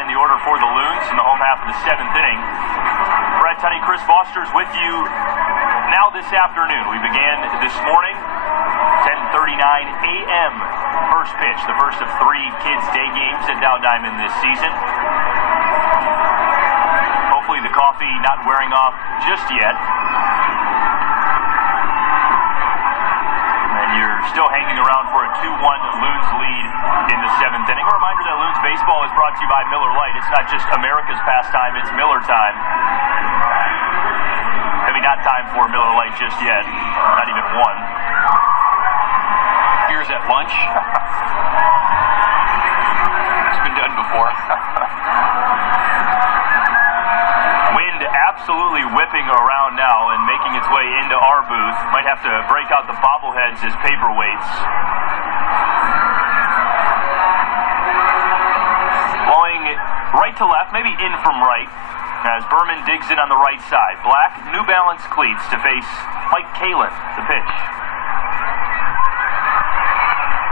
in the order for the Loons in the home half of the 7th inning. Brad Tunney, Chris Foster's with you now this afternoon. We began this morning, 10:39 a.m. first pitch, the first of 3 kids' day games at Dow Diamond this season. Hopefully the coffee not wearing off just yet. And you're still hanging around for a 2-1 Loons lead in the 7th inning. A reminder that Loons baseball is brought to you by Miller Lite. It's not just America's pastime, it's Miller time. Maybe not time for Miller Lite just yet. Not even one. Beers at lunch. It's been done before. Wind absolutely whipping around now and making its way into our booth. Might have to break out the bobbleheads as paperweights. Blowing right to left, maybe in from right, as Berman digs in on the right side. Black New Balance cleats to face Mike Kalin, the pitch.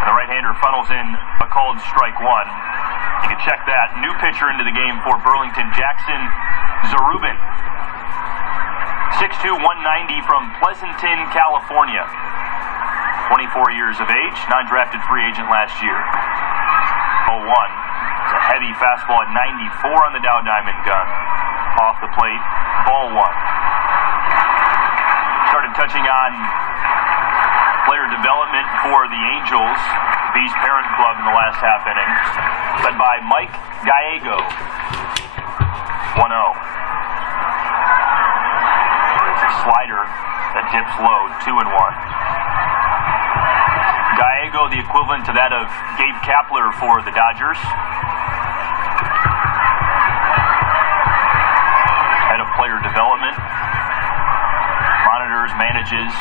And the right-hander funnels in a called strike one. You can check that. New pitcher into the game for Burlington, Jackson Zarubin. 6'2", 190 from Pleasanton, California. 24 years of age, non-drafted free agent last year. 0-1. It's a heavy fastball at 94 on the Dow Diamond gun. Off the plate, ball one. Started touching on player development for the Angels, B's parent club, in the last half inning, led by Mike Gallego. 1-0. It's a slider that dips low, 2-1. Gallego, the equivalent to that of Gabe Kapler for the Dodgers. Head of player development. Monitors, manages,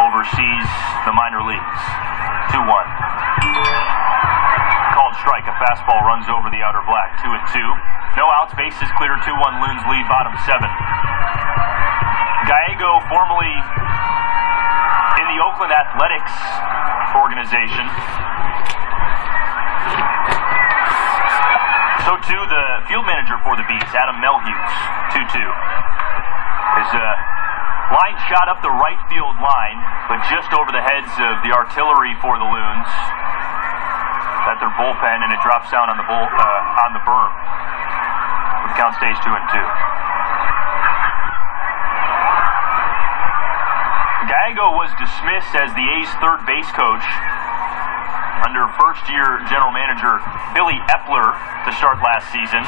oversees the minor leagues. 2-1. Called strike. A fastball runs over the outer black. 2-2. No outs. Bases clear. 2-1. Loons lead. Bottom 7. Gallego, formerly in the Oakland Athletics organization. So too the field manager for the Bees, Adam Melhuse. 2-2. His line shot up the right field line, but just over the heads of the artillery for the Loons at their bullpen, and it drops down on the berm. The count stays 2-2. Gallego was dismissed as the A's third base coach under first-year general manager Billy Epler to start last season.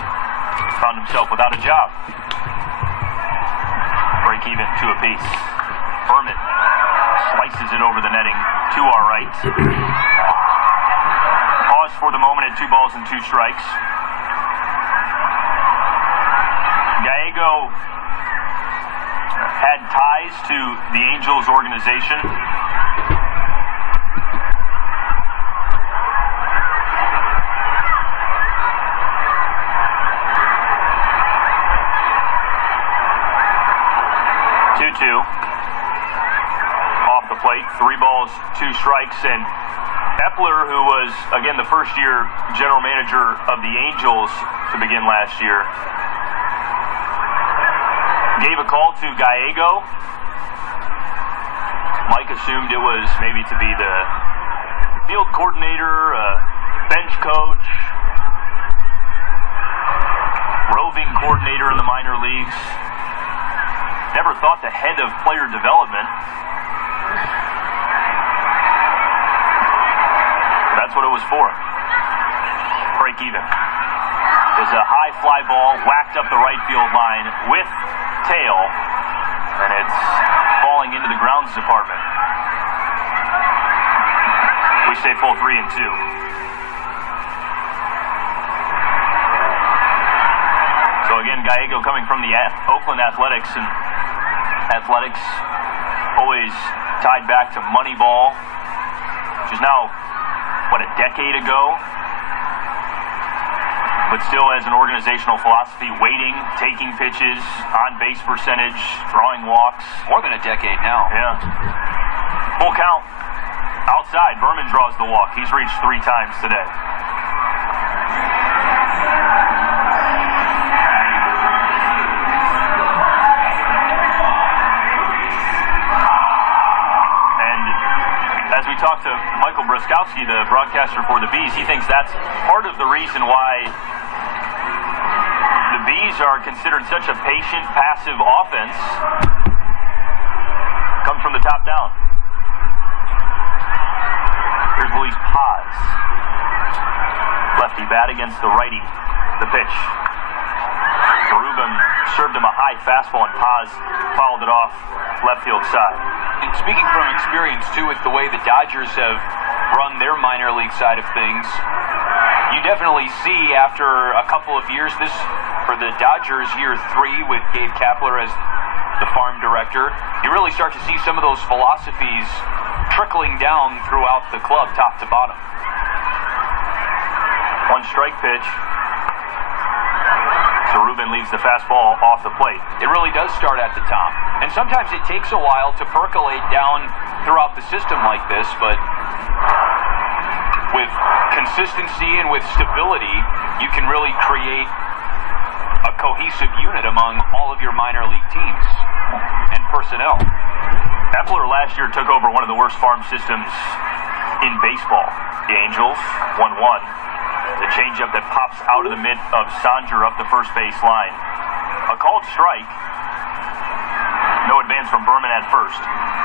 Found himself without a job. Break even, 2 apiece. Berman slices it over the netting to our right. Pause for the moment at 2 balls and 2 strikes. Gallego had ties to the Angels organization. Off the plate, 3 balls, 2 strikes, and Epler, who was, again, the first-year general manager of the Angels to begin last year, gave a call to Gallego. Mike assumed it was maybe to be the field coordinator, bench coach, roving coordinator in the minor leagues. Never thought the head of player development. That's what it was for. Break even. There's a high fly ball whacked up the right field line with tail, and it's falling into the grounds department. We stay full 3-2. So again, Gallego coming from the Oakland Athletics, and Athletics always tied back to Moneyball, which is now, a decade ago? But still has an organizational philosophy, waiting, taking pitches, on-base percentage, drawing walks. More than a decade now. Yeah. Full count. Outside, Berman draws the walk. He's reached 3 times today. talked to Michael Bruskowski, the broadcaster for the Bees. He thinks that's part of the reason why the Bees are considered such a patient, passive offense. Comes from the top down. Here's Luis Paz. Lefty bat against the righty. The pitch. Zarubin served him a high fastball, and Paz fouled it off left field side. And speaking from experience, too, with the way the Dodgers have run their minor league side of things, you definitely see after a couple of years, this for the Dodgers, year 3 with Gabe Kapler as the farm director, you really start to see some of those philosophies trickling down throughout the club, top to bottom. One strike pitch. Zarubin leaves the fastball off the plate. It really does start at the top. And sometimes it takes a while to percolate down throughout the system like this, but with consistency and with stability, you can really create a cohesive unit among all of your minor league teams and personnel. Epler last year took over one of the worst farm systems in baseball. The Angels, 1-1. The changeup that pops out of the mid of Sanger up the first base line. A called strike. No advance from Berman at first.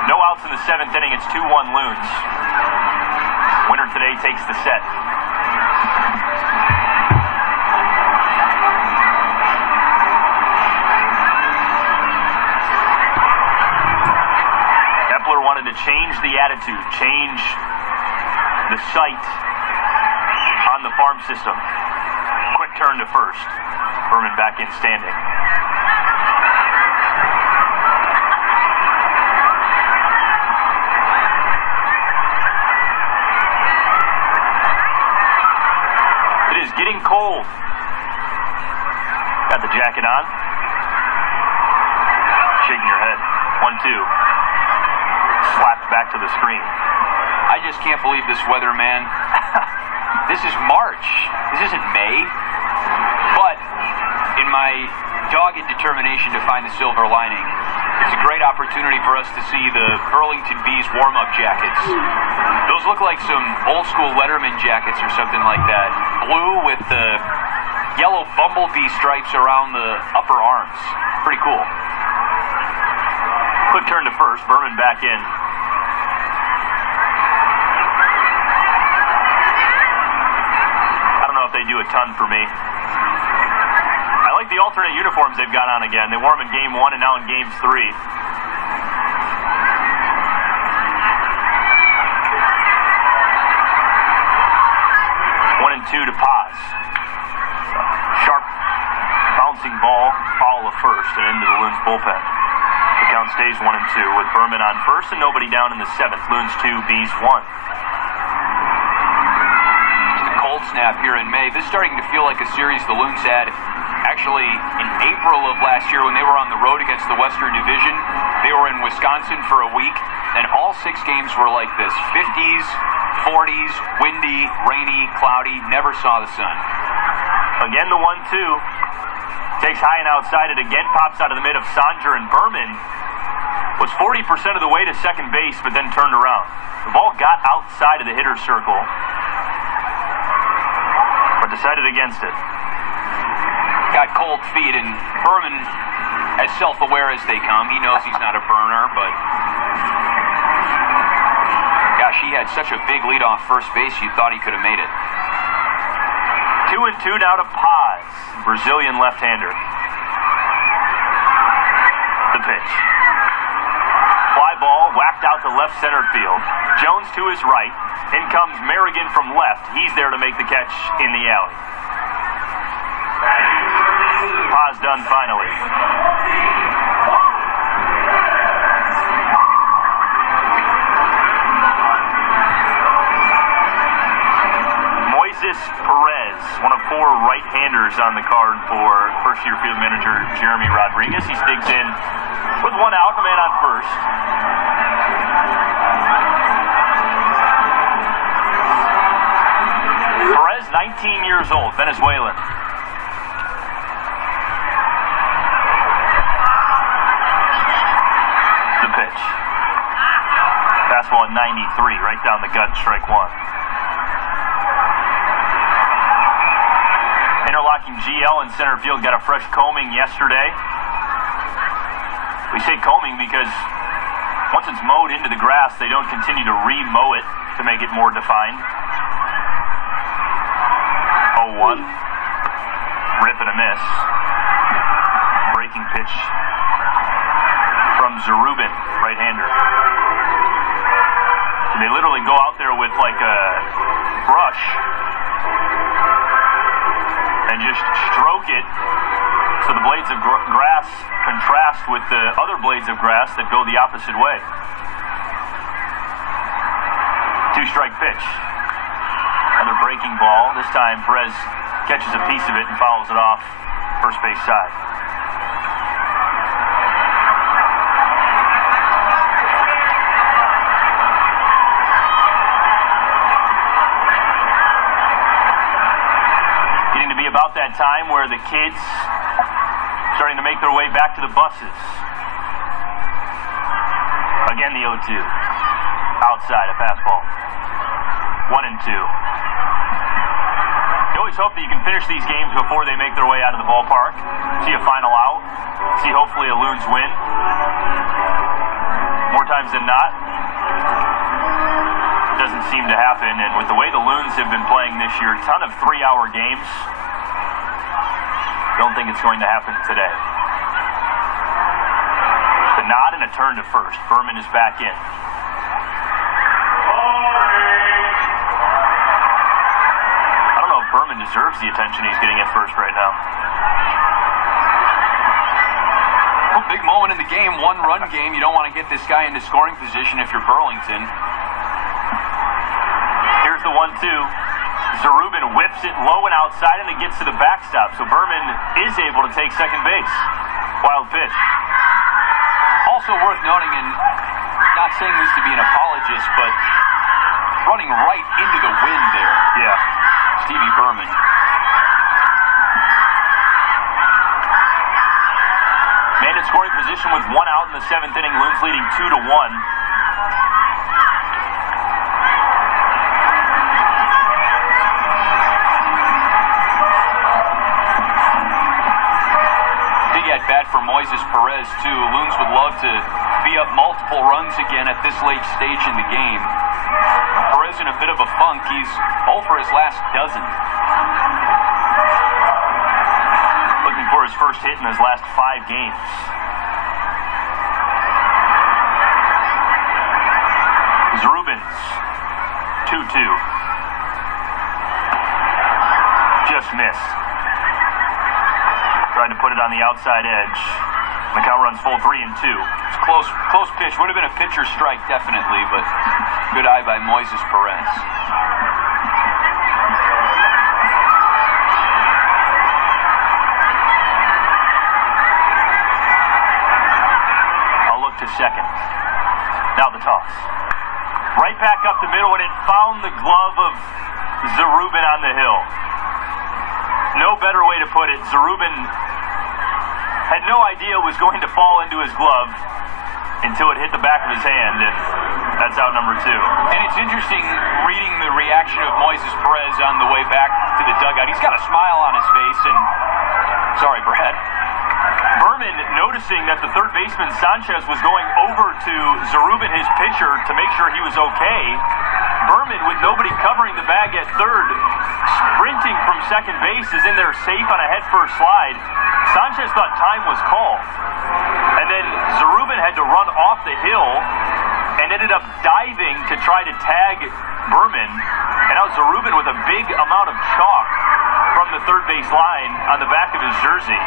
No outs in the 7th inning. It's 2-1 Loons. Winner today takes the set. Epler wanted to change the attitude, change the sight on the farm system. Quick turn to first. Berman back in standing. It is getting cold. Got the jacket on. Shaking your head. 1-2. Slapped back to the screen. I just can't believe this weather, man. This is March. This isn't May. But in my dogged determination to find the silver lining, it's a great opportunity for us to see the Burlington Bees warm-up jackets. Those look like some old-school Letterman jackets or something like that. Blue with the yellow bumblebee stripes around the upper arms. Pretty cool. Quick turn to first. Berman back in. They do a ton for me. I like the alternate uniforms they've got on again. They wore them in Game 1 and now in Game 3. 1-2 to Paz. Sharp bouncing ball, foul of first and into the Loons bullpen. The count stays 1-2 with Berman on first and nobody down in the 7th. Loons 2, Bees 1. Snap here in May. This is starting to feel like a series the Loons had actually in April of last year when they were on the road against the Western Division. They were in Wisconsin for a week, and all 6 games were like this. 50s, 40s, windy, rainy, cloudy, never saw the sun. Again, the 1-2. Takes high and outside. It again pops out of the mid of Sanger, and Berman was 40% of the way to second base, but then turned around. The ball got outside of the hitter's circle, but decided against it. Got cold feet, and Berman, as self-aware as they come, he knows he's not a burner, but gosh, he had such a big lead off first base, you thought he could have made it. 2-2 now to Paz, Brazilian left-hander. The pitch. Fly ball whacked out to left center field. Jones to his right. In comes Merrigan from left. He's there to make the catch in the alley. Paz done finally. Moises Perez, one of 4 right-handers on the card for first-year field manager Jeremy Rodriguez. He digs in with 1 out, the man on first. Perez, 19 years old, Venezuelan. The pitch. Fastball at 93, right down the gut, strike one. Interlocking GL in center field got a fresh combing yesterday. We say combing because once it's mowed into the grass, they don't continue to re-mow it to make it more defined. 0-1. Rip and a miss. Breaking pitch from Zarubin, right-hander. They literally go out there with like a brush and just stroke it so the blades of grass contrast with the other blades of grass that go the opposite way. Two-strike pitch. Another breaking ball. This time Perez catches a piece of it and fouls it off first base side. Getting to be about that time where the kids starting to make their way back to the buses. Again, the 0-2. Outside, a fastball. 1-2. You always hope that you can finish these games before they make their way out of the ballpark. See a final out. See hopefully a Loons win. More times than not, it doesn't seem to happen. And with the way the Loons have been playing this year, a ton of 3-hour games, don't think it's going to happen today. The nod and a turn to first. Berman is back in. I don't know if Berman deserves the attention he's getting at first right now. Well, big moment in the game, one-run game. You don't want to get this guy into scoring position if you're Burlington. Here's the 1-2. Zarubin whips it low and outside, and it gets to the backstop. So Berman is able to take second base. Wild pitch. Also worth noting, and not saying this to be an apologist, but running right into the wind there. Yeah. Stevie Berman. Man in scoring position with one out in the seventh inning. Loons leading 2-1. Bad for Moises Perez, too. Loons would love to be up multiple runs again at this late stage in the game. Perez in a bit of a funk. He's 0 for his last dozen. Looking for his first hit in his last 5 games. Zarubin's 2-2. Just missed. Tried to put it on the outside edge. The count runs full 3-2. It's close pitch. Would have been a pitcher's strike, definitely, but good eye by Moises Perez. I'll look to second. Now the toss. Right back up the middle, and it found the glove of Zarubin on the hill. No better way to put it. Zarubin had no idea it was going to fall into his glove until it hit the back of his hand, and that's out number 2. And it's interesting reading the reaction of Moises Perez on the way back to the dugout. He's got a smile on his face, and sorry, Brad. Berman, noticing that the third baseman Sanchez was going over to Zarubin, his pitcher, to make sure he was okay. Berman, with nobody covering the bag at third, sprinting from second base, is in there safe on a head-first slide. Sanchez thought time was called. And then Zarubin had to run off the hill and ended up diving to try to tag Berman. And now Zarubin with a big amount of chalk from the third base line on the back of his jersey.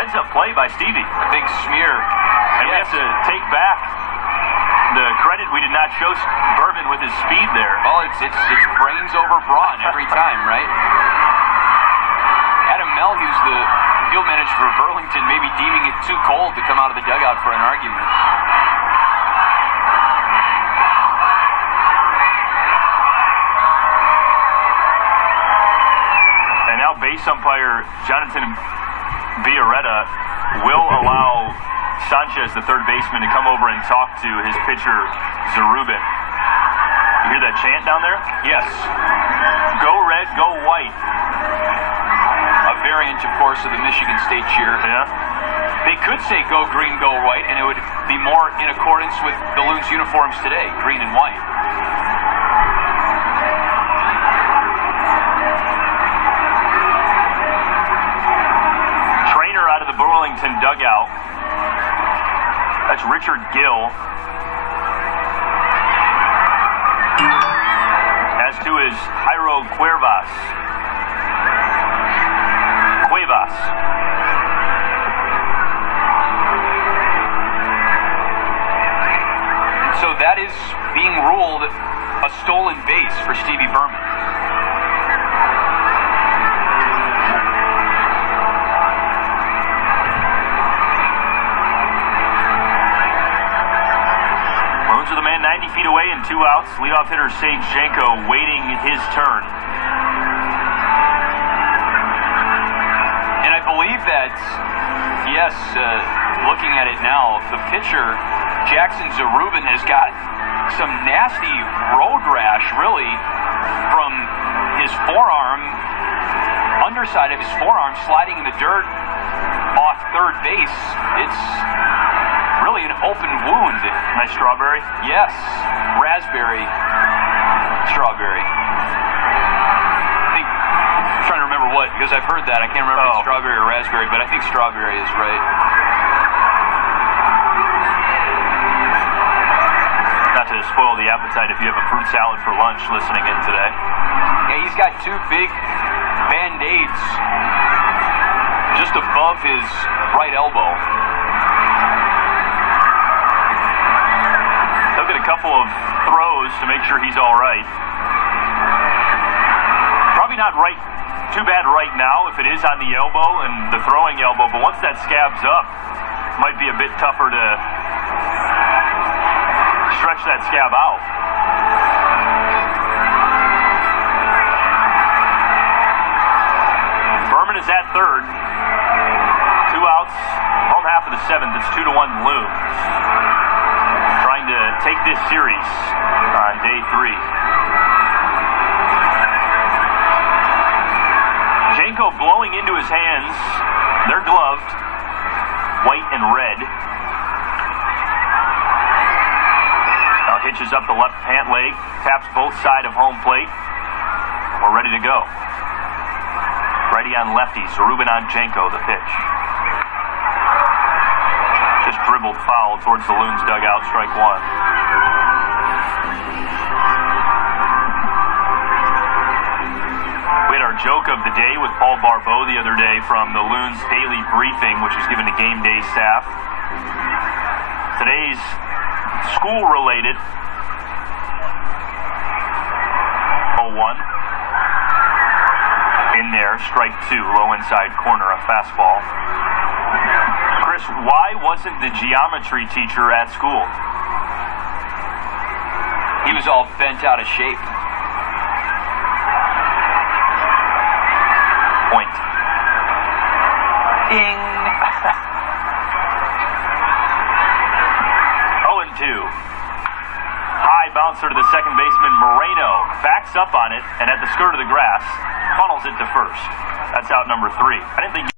Heads-up play by Stevie. Big smear. And we have to take back the credit we did not show Berman with his speed there. Well, it's brains over brawn every time, right? Adam Melhuse, the field manager for Burlington, maybe deeming it too cold to come out of the dugout for an argument. And now base umpire Jonathan Biarretta will allow Sanchez, the third baseman, to come over and talk to his pitcher, Zarubin. You hear that chant down there? Yes. Go red, go white. A variant, of course, of the Michigan State cheer. Yeah. They could say go green, go white, and it would be more in accordance with the Loons uniforms today, green and white. Trainer out of the Burlington dugout. That's Richard Gill. As to his Jairo Cuevas. So that is being ruled a stolen base for Stevie Berman. Loons are the man 90 feet away and 2 outs. Leadoff hitter Sage Janko waiting his turn. And I believe that, yes, looking at it now, the pitcher, Jackson Zarubin, has got some nasty road rash, really, from his forearm, underside of his forearm, sliding in the dirt off third base. It's really an open wound. Nice strawberry? Yes, raspberry, strawberry. I'm trying to remember what, because I've heard that. I can't remember if it's strawberry or raspberry, but I think strawberry is right. Not to spoil the appetite if you have a fruit salad for lunch listening in today. Yeah, he's got 2 big Band-Aids just above his right elbow. He'll get a couple of throws to make sure he's all right. Probably not too bad right now if it is on the elbow and the throwing elbow, but once that scabs up, it might be a bit tougher to stretch that scab out. Berman is at third. 2 outs, home half of the 7th. It's 2-1 Loons. Trying to take this series on day 3. Janko blowing into his hands. They're gloved, white and red. Now hitches up the left pant leg, taps both sides of home plate. We're ready to go. Righty on lefty, Zarubin on Janko, the pitch. Just dribbled foul towards the Loons dugout, strike 1. We had our joke of the day with Paul Barbeau the other day from the Loons daily briefing, which was given to game day staff. Today's school-related 0-1. In there, strike 2, low inside corner, a fastball. Chris, why wasn't the geometry teacher at school? He was all bent out of shape. Point. Ding. 0-2. High bouncer to the second baseman, Moreno. Backs up on it, and at the skirt of the grass, funnels it to first. That's out number 3. I didn't think